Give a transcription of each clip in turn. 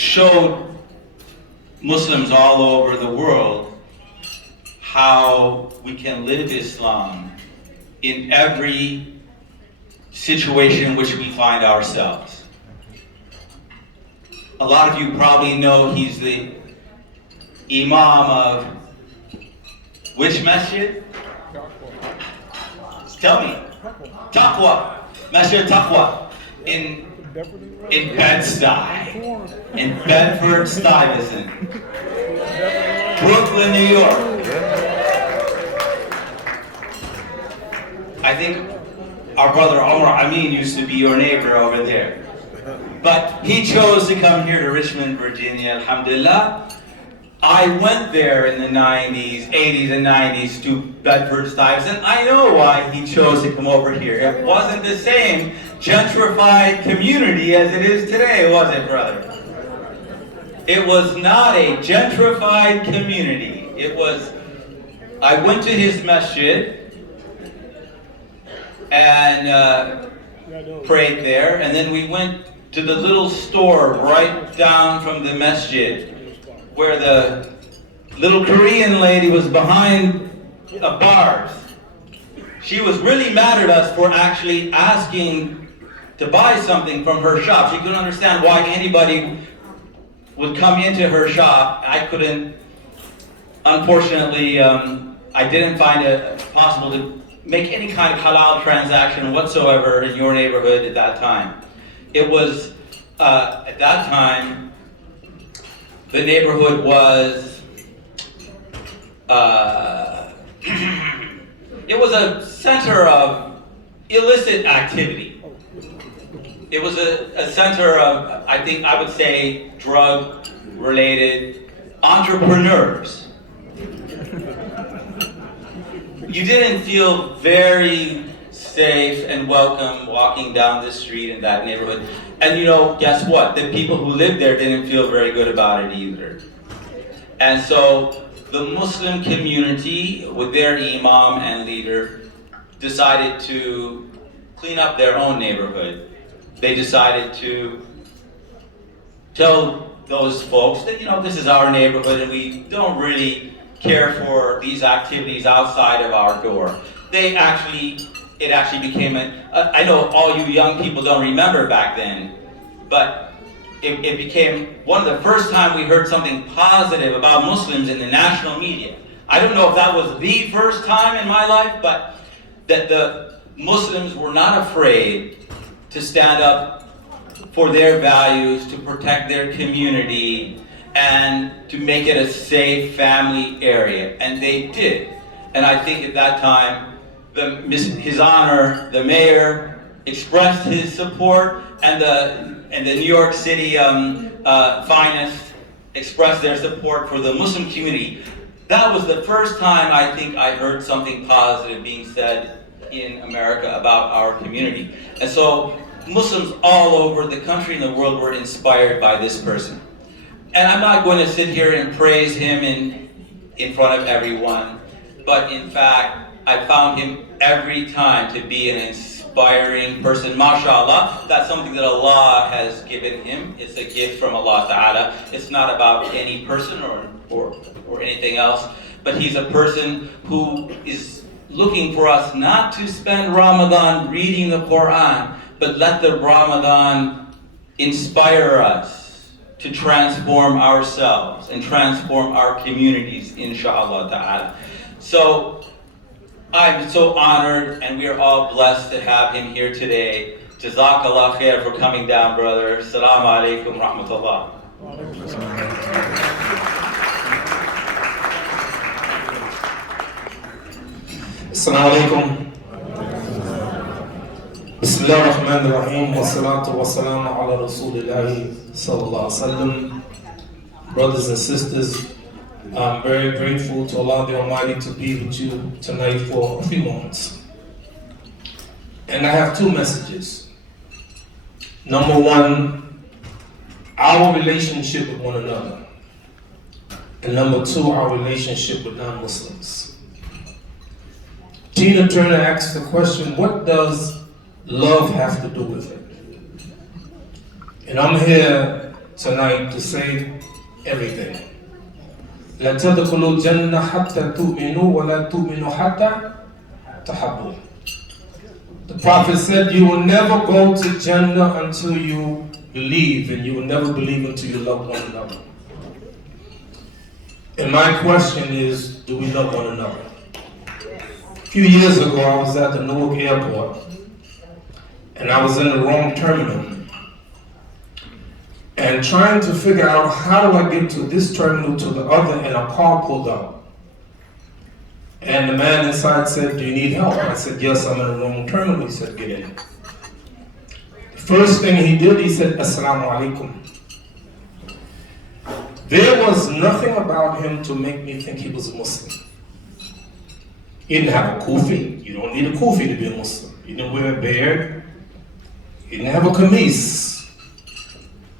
showed Muslims all over the world how we can live Islam in every situation in which we find ourselves. A lot of you probably know he's the Imam of which masjid? Tell me. Taqwa. Masjid Taqwa. In Bed-Stuy. In Bedford-Stuyvesant. Brooklyn, New York. I think our brother Omar Amin used to be your neighbor over there. But he chose to come here to Richmond, Virginia, alhamdulillah. I went there in the 90s, 80s and 90s to Bedford-Stuyvesant. I know why he chose to come over here. It wasn't the same gentrified community as it is today, was it, brother? It was not a gentrified community. It was, I went to his masjid and prayed there, and then we went to the little store right down from the masjid where the little Korean lady was behind bars. She was really mad at us for actually asking to buy something from her shop. She couldn't understand why anybody would come into her shop. I couldn't, unfortunately, I didn't find it possible to make any kind of halal transaction whatsoever in your neighborhood at that time. It was, at that time, the neighborhood was, it was a center of illicit activity. It was a center of, I would say, drug-related entrepreneurs. You didn't feel very safe and welcome walking down the street in that neighborhood. And you know, guess what? The people who lived there didn't feel very good about it either. And so the Muslim community, with their imam and leader, decided to clean up their own neighborhood. They decided to tell those folks that, you know, this is our neighborhood and we don't really care for these activities outside of our door. It actually became I know all you young people don't remember back then, but it became one of the first time we heard something positive about Muslims in the national media. I don't know if that was the first time in my life, but that the Muslims were not afraid to stand up for their values, to protect their community, and to make it a safe family area. And they did. And I think at that time, His Honor, the mayor, expressed his support, and the New York City finest expressed their support for the Muslim community. That was the first time I think I heard something positive being said in America about our community. And so Muslims all over the country and the world were inspired by this person. And I'm not going to sit here and praise him in front of everyone, but in fact, I found him every time to be an inspiring person. MashaAllah, that's something that Allah has given him. It's a gift from Allah Ta'ala. It's not about any person or anything else, but he's a person who is looking for us not to spend Ramadan reading the Quran, but let the Ramadan inspire us to transform ourselves and transform our communities, inshaAllah Ta'ala. So, I'm so honored, and we are all blessed to have him here today. Jazakallah khair for coming down, brother. Assalamu alaikum rahmatullah. Assalamu alaikum. Bismillah ar-Rahman ar-Rahim. Wa salatu wa salamu ala Rasulillahi sallallahu alaihi wasallam. Brothers and sisters, I'm very grateful to Allah the Almighty to be with you tonight for a few moments. And I have two messages. Number one, our relationship with one another. And number two, our relationship with non-Muslims. Tina Turner asked the question, what does love have to do with it? And I'm here tonight to say everything. لا تدخلوا الجنة حتى تؤمنوا ولا تؤمنوا حتى تحبوا. The Prophet said, you will never go to Jannah until you believe, and you will never believe until you love one another. And my question is, do we love one another? A few years ago, I was at the Newark airport, and I was in the wrong terminal, and trying to figure out how do I get to this terminal to the other, and a car pulled up. And the man inside said, do you need help? I said, yes, I'm in the wrong terminal. He said, get in. The first thing he did, he said, Assalamu alaikum. There was nothing about him to make me think he was a Muslim. He didn't have a kufi. You don't need a kufi to be a Muslim. He didn't wear a beard. He didn't have a kameez.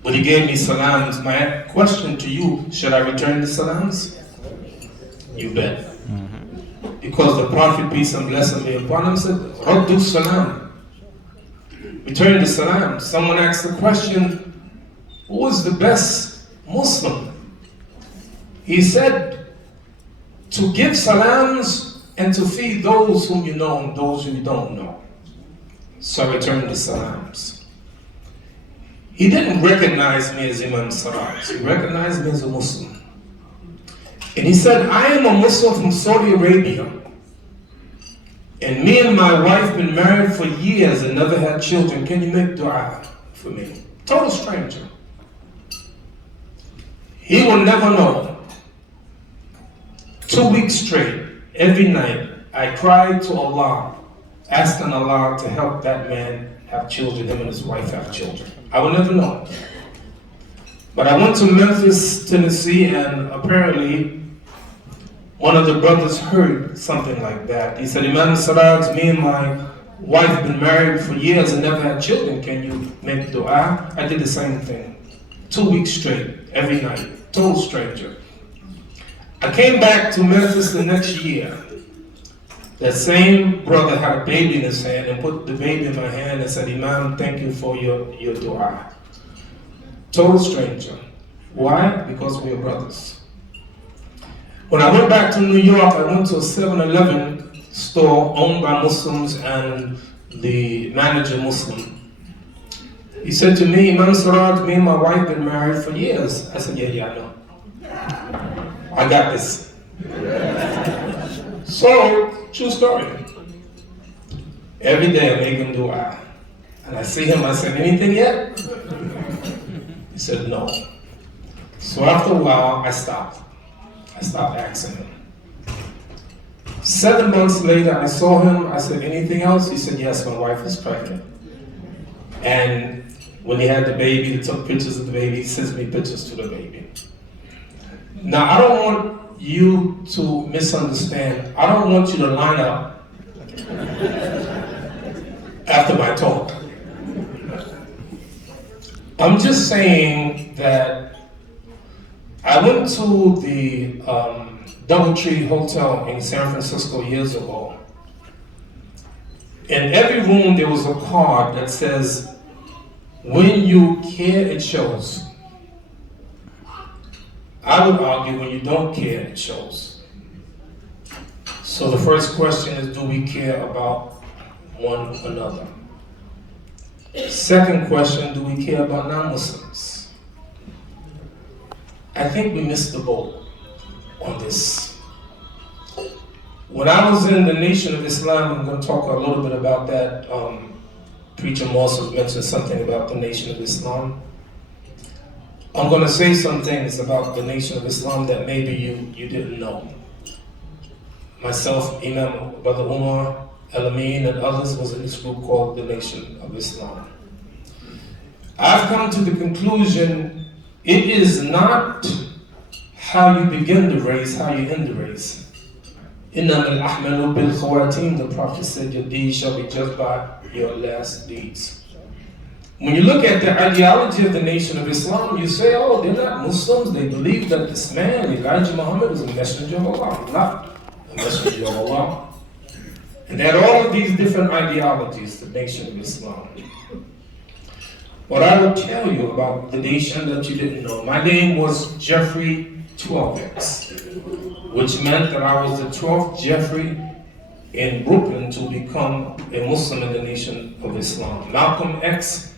But he gave me salams. My question to you, should I return the salams? You bet. Because the Prophet, peace and blessing be upon him, said, Raddu salam. Return the salam. Someone asked the question, who is the best Muslim? He said, to give salams and to feed those whom you know and those who you don't know. So return the salams. He didn't recognize me as Imam Siraj. He recognized me as a Muslim. And he said, I am a Muslim from Saudi Arabia. And me and my wife been married for years and never had children. Can you make dua for me? Total stranger. He will never know. 2 weeks straight, every night, I cried to Allah, asking Allah to help that man have children, him and his wife have children. I will never know. But I went to Memphis, Tennessee, and apparently one of the brothers heard something like that. He said, Imam Siraj, me and my wife been married for years and never had children. Can you make dua? I did the same thing. 2 weeks straight, every night. Total stranger. I came back to Memphis the next year. That same brother had a baby in his hand and put the baby in my hand and said, Imam, thank you for your dua. Total stranger. Why? Because we are brothers. When I went back to New York, I went to a 7-Eleven store owned by Muslims and the manager Muslim. He said to me, Imam Siraj, me and my wife been married for years. I said, yeah, I know. I got this. So, true story. Every day I make him dua. And I see him, I said, anything yet? He said, no. So after a while, I stopped. I stopped asking him. 7 months later, I saw him. I said, anything else? He said, yes, my wife is pregnant. And when he had the baby, he took pictures of the baby. He sends me pictures to the baby. Now, I don't want you to misunderstand. I don't want you to line up after my talk. I'm just saying that I went to the Doubletree Hotel in San Francisco years ago. In every room there was a card that says, when you care, it shows. I would argue when you don't care, it shows. So the first question is, do we care about one another? Second question, do we care about non-Muslims? I think we missed the boat on this. When I was in the Nation of Islam, I'm going to talk a little bit about that. Preacher Moss mentioned something about the Nation of Islam. I'm going to say some things about the Nation of Islam that maybe you didn't know. Myself, Imam, Brother Umar, Al-Amin, and others was in this group called the Nation of Islam. I've come to the conclusion, it is not how you begin the race, how you end the race. إِنَّمَا الْأَحْمَلُ بِالْخَوَاتِيمِ, the Prophet said, your deeds shall be judged by your last deeds. When you look at the ideology of the Nation of Islam, you say, oh, they're not Muslims. They believe that this man, Elijah Muhammad, is a messenger of Allah. Not a messenger of Allah. And they had all of these different ideologies, the Nation of Islam. But I will tell you about the nation that you didn't know. My name was Jeffrey 12X, which meant that I was the 12th Jeffrey in Brooklyn to become a Muslim in the Nation of Islam. Malcolm X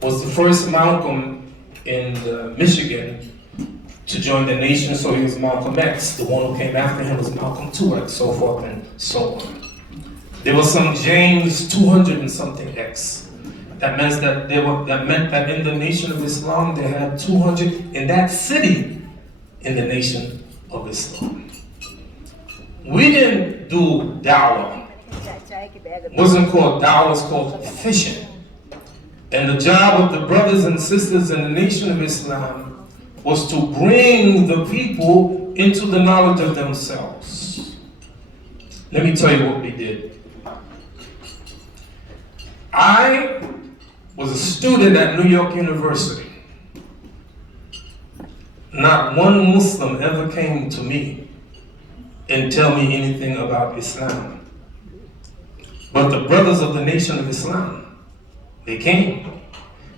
was the first Malcolm in Michigan to join the nation, so he was Malcolm X. The one who came after him was Malcolm 2X, so forth and so on. There was some James 200 and something X. That meant that in the Nation of Islam they had 200 in that city in the Nation of Islam. We didn't do dawah. It wasn't called dawah, it was called fishing. And the job of the brothers and sisters in the Nation of Islam was to bring the people into the knowledge of themselves. Let me tell you what we did. I was a student at New York University. Not one Muslim ever came to me and tell me anything about Islam. But the brothers of the Nation of Islam, they came.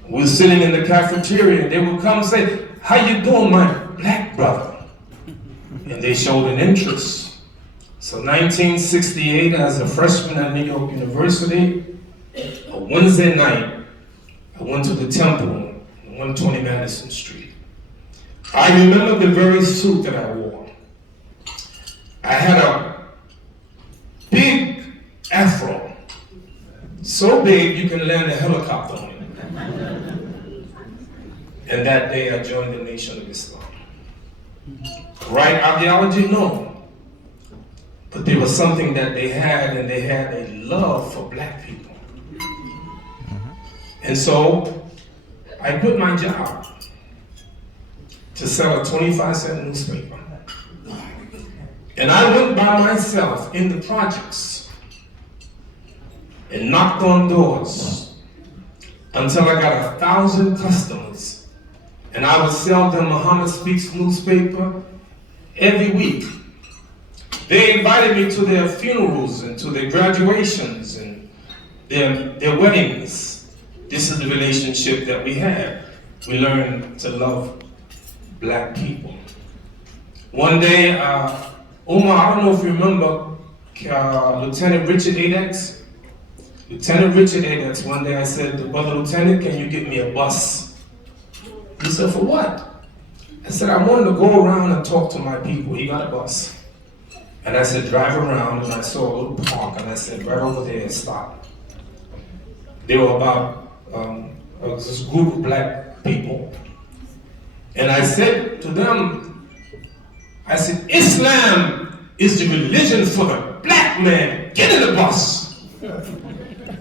We were sitting in the cafeteria. They would come and say, "How you doing, my black brother?" And they showed an interest. So 1968, as a freshman at New York University, a Wednesday night, I went to the temple on 120 Madison Street. I remember the very suit that I wore. I had a big afro, so big you can land a helicopter on it. And that day I joined the Nation of Islam. Right ideology? No. But there was something that they had, and they had a love for black people. And so I quit my job to sell a 25-cent newspaper. And I went by myself in the projects and knocked on doors until I got 1,000 customers. And I would sell them Muhammad Speaks newspaper every week. They invited me to their funerals and to their graduations and their weddings. This is the relationship that we had. We learned to love black people. One day, Umar, I don't know if you remember Lieutenant Richard Adex. Lieutenant Richard Adex, one day I said, "Brother Lieutenant, can you get me a bus?" He said, "For what?" I said, "I wanted to go around and talk to my people." He got a bus. And I said, "Drive around," and I saw a little park, and I said, "Right over there and stop." There were about this group of black people. And I said to them, I said, "Islam is the religion for the black man. Get in the bus."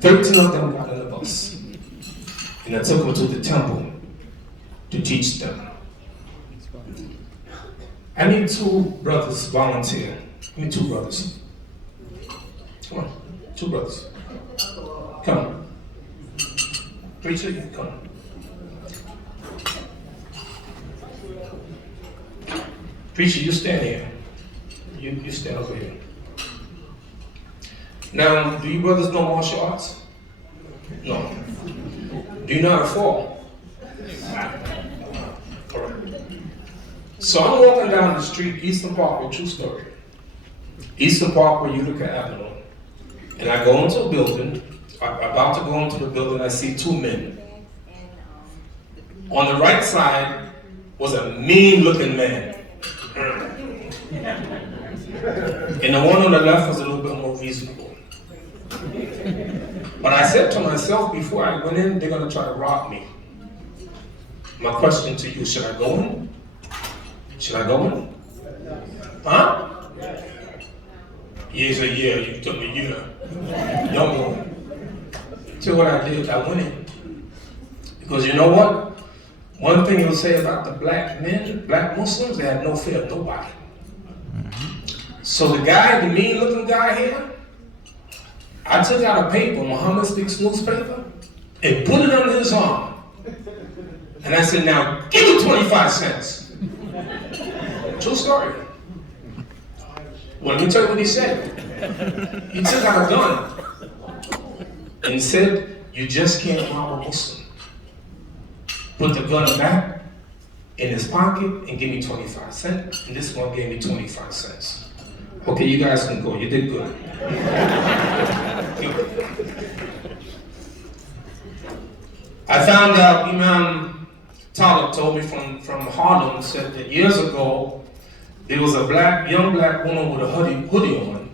13 of them got in the bus. And I took them to the temple to teach them. I need 2 brothers volunteer. Give me 2 brothers. Come on, 2 brothers. Come. Preacher, you come. Preacher, you stand here. You stand over here. Now, do you brothers know martial arts? No. Do you know how to fall? Correct. So I'm walking down the street, Eastern Parkway, true story. Eastern Parkway, Utica Avenue. And I go into a building. About to go into the building, I see 2 men. On the right side was a mean-looking man. And the one on the left was a little bit more reasonable. But I said to myself before I went in, they're going to try to rob me. My question to you, should I go in? Should I go in? Huh? Yes or yeah, you told me yeah. Don't go in. So what I did, I went in. Because you know what? One thing you'll say about the black men, black Muslims, they had no fear of nobody. So the guy, the mean looking guy here, I took out a paper, Muhammad Speaks newspaper, and put it under his arm. And I said, "Now give me 25 cents. True story. Well, let me tell you what he said. He took out a gun and said, "You just can't rob a Muslim." put the gun back in his pocket and give me 25 cents. And this one gave me 25 cents. Okay, you guys can go. You did good. I found out Imam Talib told me from Harlem, said that years ago, there was a young black woman with a hoodie on,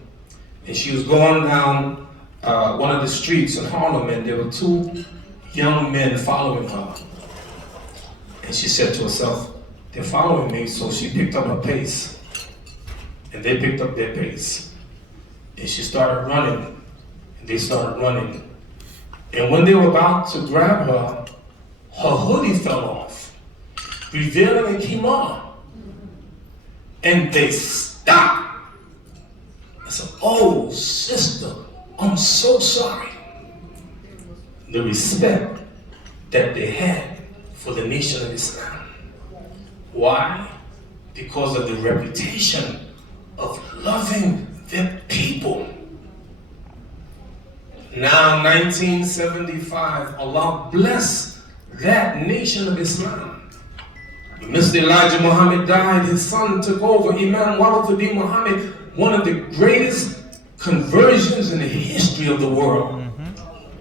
and she was going down one of the streets in Harlem, and there were two young men following her. And she said to herself, they're following me, so she picked up her pace. And they picked up their pace. And she started running, and they started running. And when they were about to grab her, her hoodie fell off, revealing a kimar. And they stopped. I said, oh, sister, I'm so sorry. The respect that they had for the nation of Islam. Why? Because of the reputation of loving their people. Now, 1975, Allah bless that nation of Islam. When Mr. Elijah Muhammad died, his son took over. Imam Warathuddin Muhammad, one of the greatest conversions in the history of the world.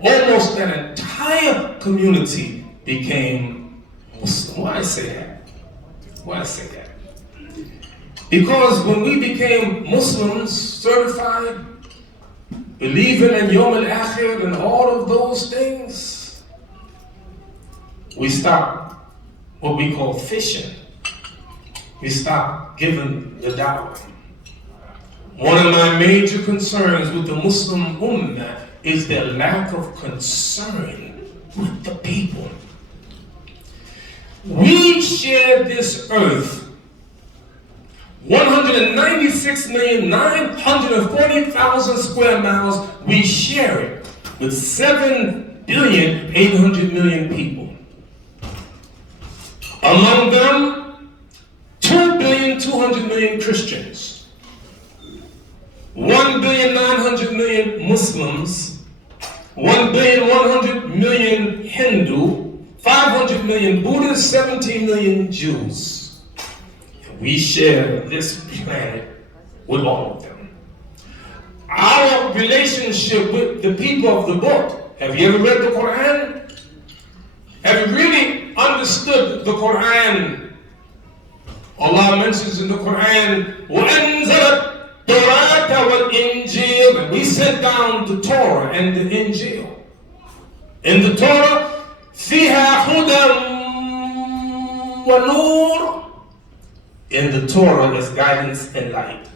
Almost an entire community became Muslim. Why I say that? Why I say that? Because when we became Muslims, certified, believing in Yom al-Akhir and all of those things, we stopped what we call fishing. We stopped giving the dawah. One of my major concerns with the Muslim Ummah is their lack of concern with the people. We share this earth 196,940,000 square miles. We share it with 7,800,000,000 people. Among them, 2,200,000,000 Christians, 1,900,000,000 Muslims, 1,100,000,000 Hindu, 500,000,000 Buddhists, 17 million Jews. We share this planet with all of them. Our relationship with the people of the book. Have you ever read the Quran? Have you really understood the Quran? Allah mentions in the Quran, وَأَنزَلَ التَّوْرَاةَ وَالْإِنْجِيلَ, and we sent down the Torah and the Injil. In the Torah, فِيهَا هُدًى وَنُورٌ. In the Torah is guidance and light.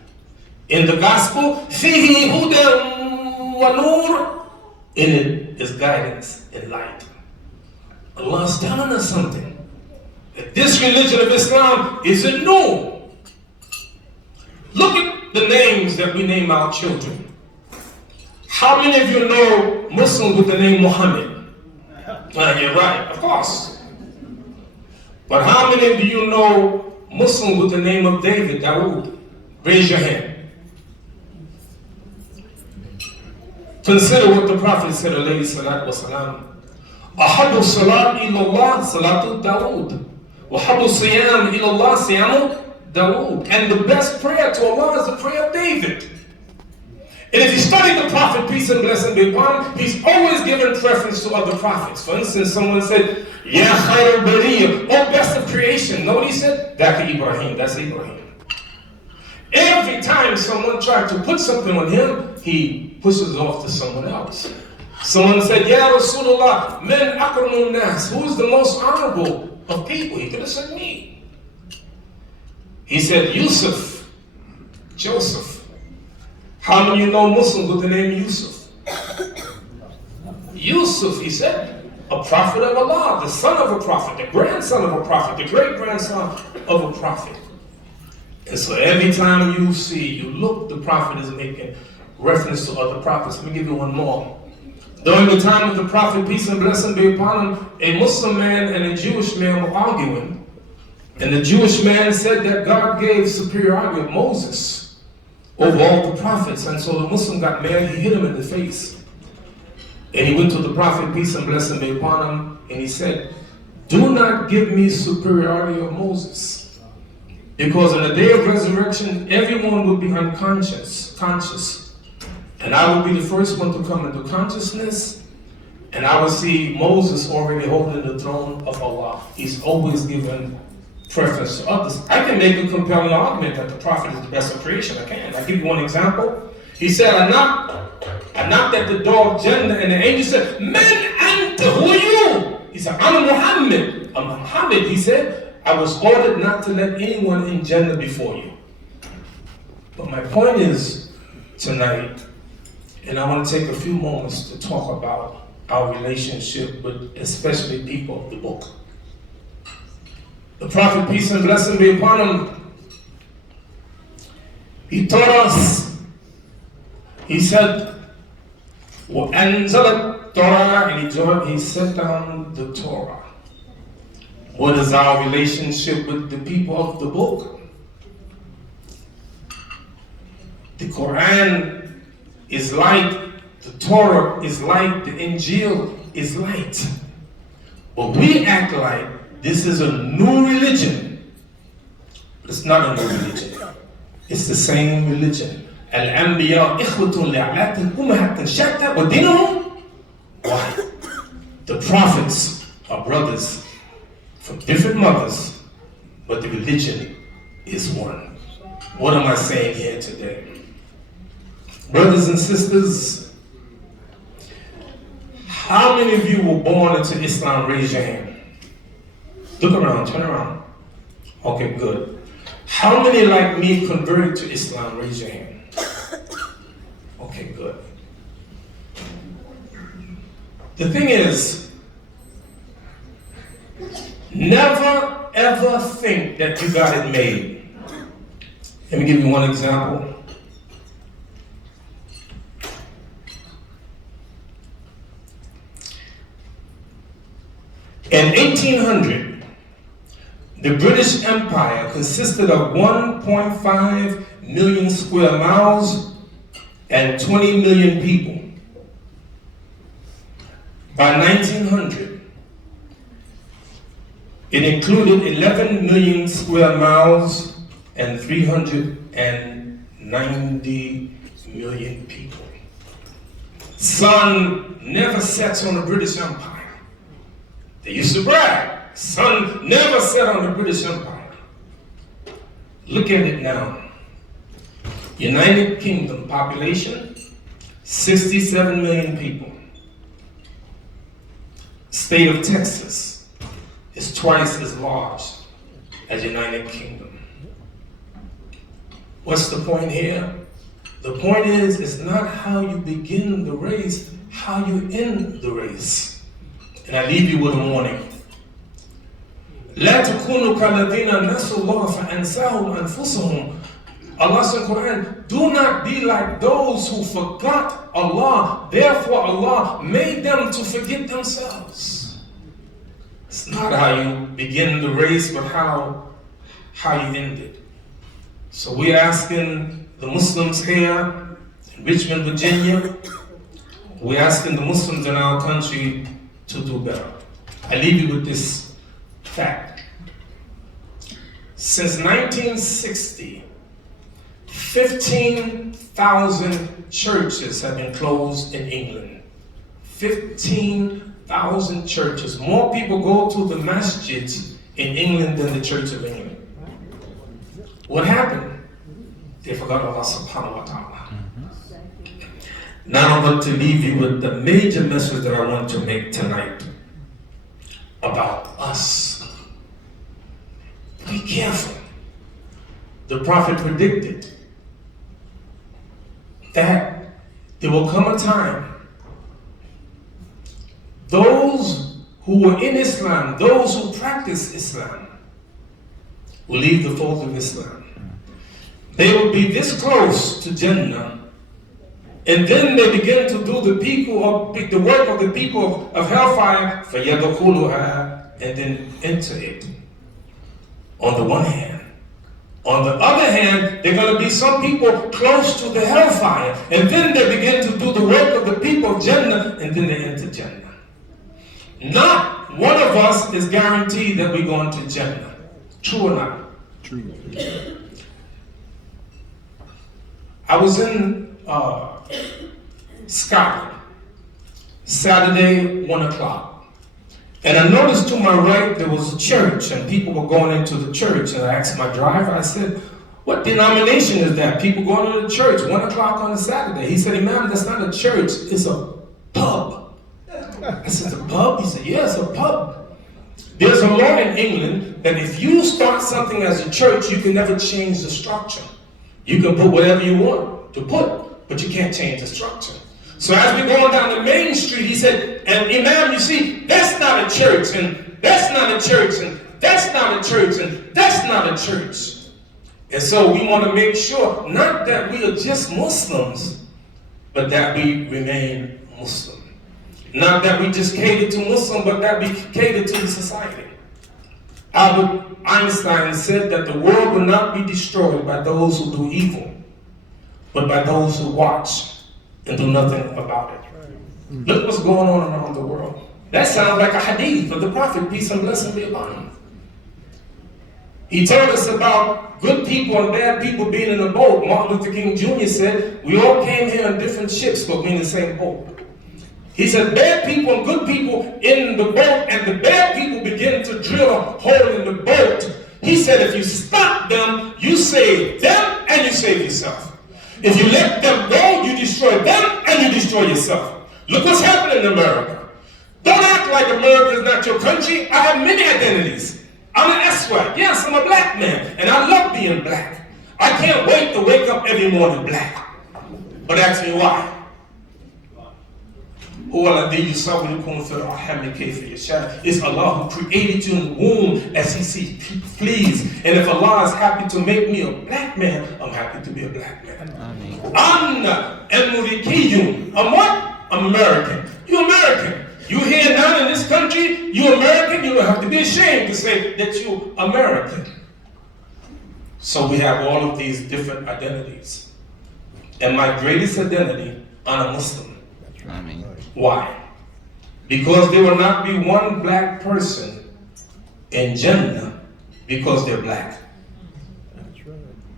In the Gospel, فِيهِ هُدًى وَنُورٌ. In it is guidance and light. Allah is telling us something. That this religion of Islam isn't new. Look at the names that we name our children. How many of you know Muslims with the name Muhammad? You're right, of course. But how many do you know Muslims with the name of David, Dawood? Raise your hand. Consider what the Prophet said, alayhi salatu wasalam. أحب الصلاة إلى الله صلاة داود وأحب الصيام إلى الله صيام داود. And the best prayer to Allah is the prayer of David. And if you study the Prophet, peace and blessing be upon him, he's always given preference to other prophets. For instance, someone said, Ya khayr al-bariyah, oh best of creation. Know what he said? Daka Ibrahim, that's Ibrahim. Every time someone tried to put something on him, he pushes it off to someone else. Someone said, Ya Rasulullah, men akramun nas, who is the most honorable of people? He could have said me. He said, Yusuf, Joseph. How many of you know Muslims with the name Yusuf? Yusuf, he said, a prophet of Allah, the son of a prophet, the grandson of a prophet, the great-grandson of a prophet. And so every time you look, the prophet is making reference to other prophets. Let me give you one more. During the time of the Prophet, peace and blessing be upon him, a Muslim man and a Jewish man were arguing. And the Jewish man said that God gave superiority of Moses over all the prophets. And so the Muslim got mad, he hit him in the face. And he went to the Prophet, peace and blessing be upon him, and he said, do not give me superiority of Moses. Because on the day of resurrection, everyone will be conscious. And I will be the first one to come into consciousness. And I will see Moses already holding the throne of Allah. He's always given preference to others. I can make a compelling argument that the prophet is the best of creation. I can. I'll give you one example. He said, I knocked at the door of Jannah, and the angel said, Man anta, who are you? He said, I'm Muhammad. I'm Muhammad. He said, I was ordered not to let anyone in Jannah before you. But my point is, tonight, and I want to take a few moments to talk about our relationship with especially people of the book. The Prophet, peace and blessing be upon him, he taught us, he said, وَأَنزَلَ Torah, and he set down the Torah. What is our relationship with the people of the book? The Quran is light, the Torah is light, the Injil is light. But we act like this is a new religion. But it's not a new religion. It's the same religion. Al-Anbiya ikhwatun li'alatin ummahatin shatta wa dinuhum. Why? The prophets are brothers from different mothers, but the religion is one. What am I saying here today? Brothers and sisters, how many of you were born into Islam? Raise your hand. Look around, turn around. Okay, good. How many like me converted to Islam? Raise your hand. Okay, good. The thing is, never ever think that you got it made. Let me give you one example. In 1800, the British Empire consisted of 1.5 million square miles and 20 million people. By 1900, it included 11 million square miles and 390 million people. Sun never sets on the British Empire. They used to brag, sun never set on the British Empire. Look at it now. United Kingdom population, 67 million people. State of Texas is twice as large as United Kingdom. What's the point here? The point is, it's not how you begin the race, how you end the race. And I leave you with a warning. لا تكونوا كالذين نسوا الله فأنساهم أنفسهم. Allah said in the Quran, do not be like those who forgot Allah, therefore Allah made them to forget themselves. It's not how you begin the race, but how you end it. So we're asking the Muslims here in Richmond, Virginia, we're asking the Muslims in our country to do better. I leave you with this fact. Since 1960, 15,000 churches have been closed in England. 15,000 churches. More people go to the masjids in England than the Church of England. What happened? They forgot Allah subhanahu wa ta'ala. Now I'm going to leave you with the major message that I want to make tonight about us. Be careful. The Prophet predicted that there will come a time those who were in Islam, those who practice Islam, will leave the fold of Islam. They will be this close to Jannah, and then they begin to do the work of the people of hellfire, فَيَدْخُلُهَا, and then enter it. On the one hand. On the other hand, there are going to be some people close to the hellfire, and then they begin to do the work of the people of Jannah, and then they enter Jannah. Not one of us is guaranteed that we're going to Jannah. True or not? True. I was in Scotland Saturday, 1 o'clock. And I noticed to my right there was a church and people were going into the church. And I asked my driver, I said, what denomination is that? People going to the church, 1 o'clock on a Saturday. He said, Imam, that's not a church, it's a pub. I said, a pub? He said, yeah, it's a pub. There's a law in England that if you start something as a church, you can never change the structure. You can put whatever you want to put, but you can't change the structure. So as we're going down the main street, he said, and Imam, you see, that's not a church, and that's not a church, and that's not a church, and that's not a church. And so we want to make sure, not that we are just Muslims, but that we remain Muslim. Not that we just cater to Muslim, but that we cater to the society. Albert Einstein said that the world will not be destroyed by those who do evil, but by those who watch and do nothing about it. Look what's going on around the world. That sounds like a hadith of the Prophet, peace and blessing be upon him. He told us about good people and bad people being in a boat. Martin Luther King Jr. said, we all came here on different ships, but we're in the same boat. He said, bad people and good people in the boat, and the bad people begin to drill a hole in the boat. He said, if you stop them, you save them and you save yourself. If you let them go, you destroy them and you destroy yourself. Look what's happening in America. Don't act like America is not your country. I have many identities. I'm an Eswag. Yes, I'm a black man, and I love being black. I can't wait to wake up every morning black. But ask me why. It's Allah who created you in the womb as He sees please. And if Allah is happy to make me a black man, I'm happy to be a black man. I'm what? American. You American. You here now in this country, you American, you don't have to be ashamed to say that you American. So we have all of these different identities. And my greatest identity, I'm a Muslim. Why? Because there will not be one black person in Jannah because they're black.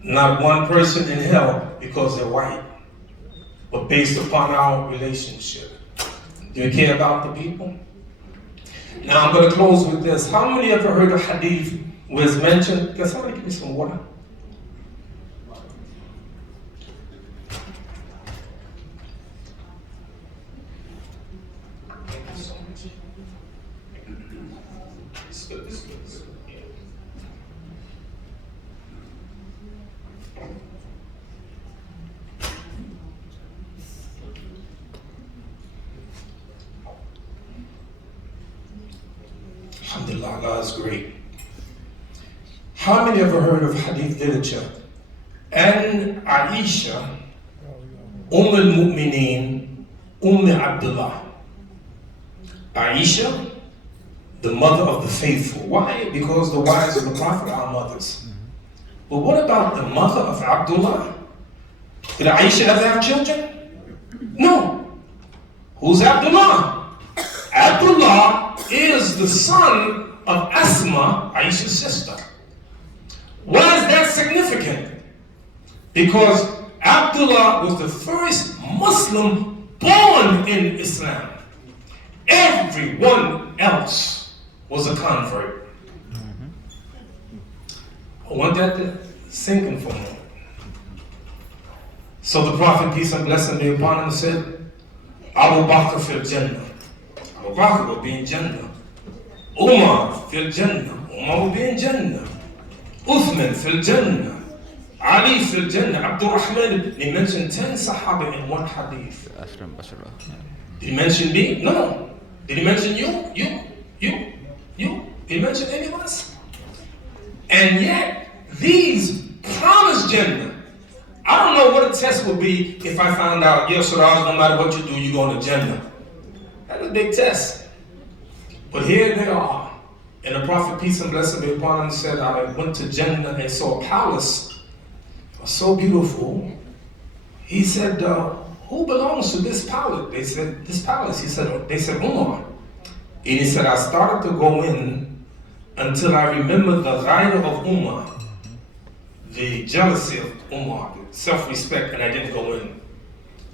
Not one person in hell because they're white. But based upon our relationship. Do you care about the people? Now I'm going to close with this. How many ever heard a hadith where it's mentioned? Can somebody give me some water? Thank you so much. It's good, it's good, it's good. Yeah. Alhamdulillah, Allah is great. How many ever heard of hadith literature? And Aisha, al-Mu'mineen, Abdullah. Aisha, the mother of the faithful. Why? Because the wives of the Prophet are mothers. But what about the mother of Abdullah? Did Aisha ever have children? No. Who's Abdullah? Abdullah is the son of Asma, Aisha's sister. Why is that significant? Because Abdullah was the first Muslim born in Islam. Everyone else was a convert. I want that to sink in for a moment. So the Prophet, peace and blessing be upon him, said, Abu Bakr fil Jannah. Abu Bakr will be in Jannah. Umar fil Jannah. Umar will be in Jannah. Uthman fil Jannah. Ali fil Jannah. Abdul Rahman. He mentioned 10 Sahaba in one hadith. Did he mention me? No. Did he mention you? You? Did he mention any of us? And yet, these promised Jannah. I don't know what a test would be if I found out, yes, Siraj, no matter what you do, you're going to Jannah. That's a big test. But here they are. And the Prophet, peace and blessing be upon him, said, I went to Jannah and saw a palace. It was so beautiful. He said, who belongs to this palace? They said, this palace. They said, Umar. And he said, I started to go in until I remembered the ghayra of Ummah, the jealousy of Ummah, the self-respect, and I didn't go in.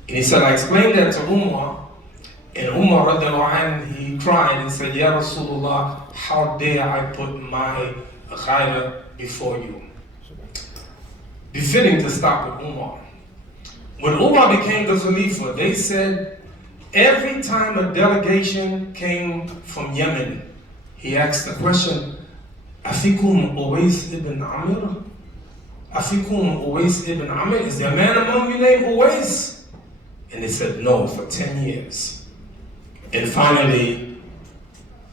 And he said, I explained that to Umar, and Umar, radiallahu anhu, he cried and said, Ya Rasulullah, how dare I put my ghayra before you? Befitting to stop with Umar. When Umar became the Khalifa, they said, every time a delegation came from Yemen, he asked the question, Afikum Uwais ibn Amir? Afikum Uwais ibn Amir? Is there a man among you named Uwais? And they said no for 10 years. And finally,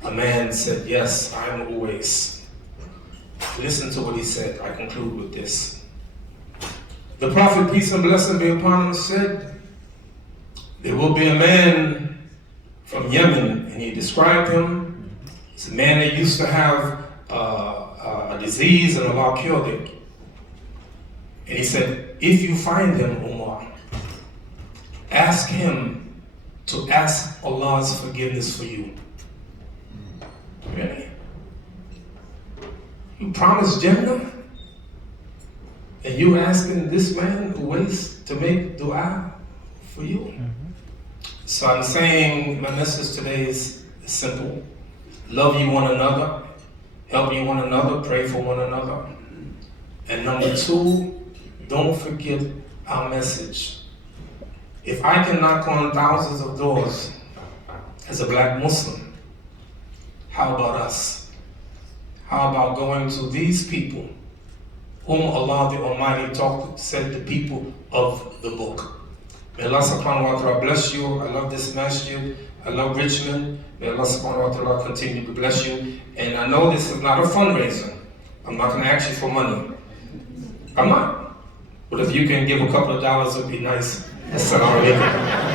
a man said, yes, I'm Uwais. Listen to what he said. I conclude with this. The Prophet, peace and blessing be upon him, said, there will be a man from Yemen, and he described him. It's a man that used to have a disease, and Allah cured it. And he said, if you find him, Umar, ask him to ask Allah's forgiveness for you. Really? You promised Jannah? And you asking this man who waits to make dua for you? So I'm saying my message today is simple. Love you one another, help you one another, pray for one another. And number two, don't forget our message. If I can knock on thousands of doors as a black Muslim, how about us? How about going to these people whom Allah the Almighty said the people of the book? May Allah subhanahu wa ta'ala bless you. I love this masjid. I love Richmond. May Allah subhanahu wa ta'ala continue to bless you. And I know this is not a fundraiser. I'm not going to ask you for money. I'm not. But if you can give a couple of dollars, it would be nice. Assalamu alaikum.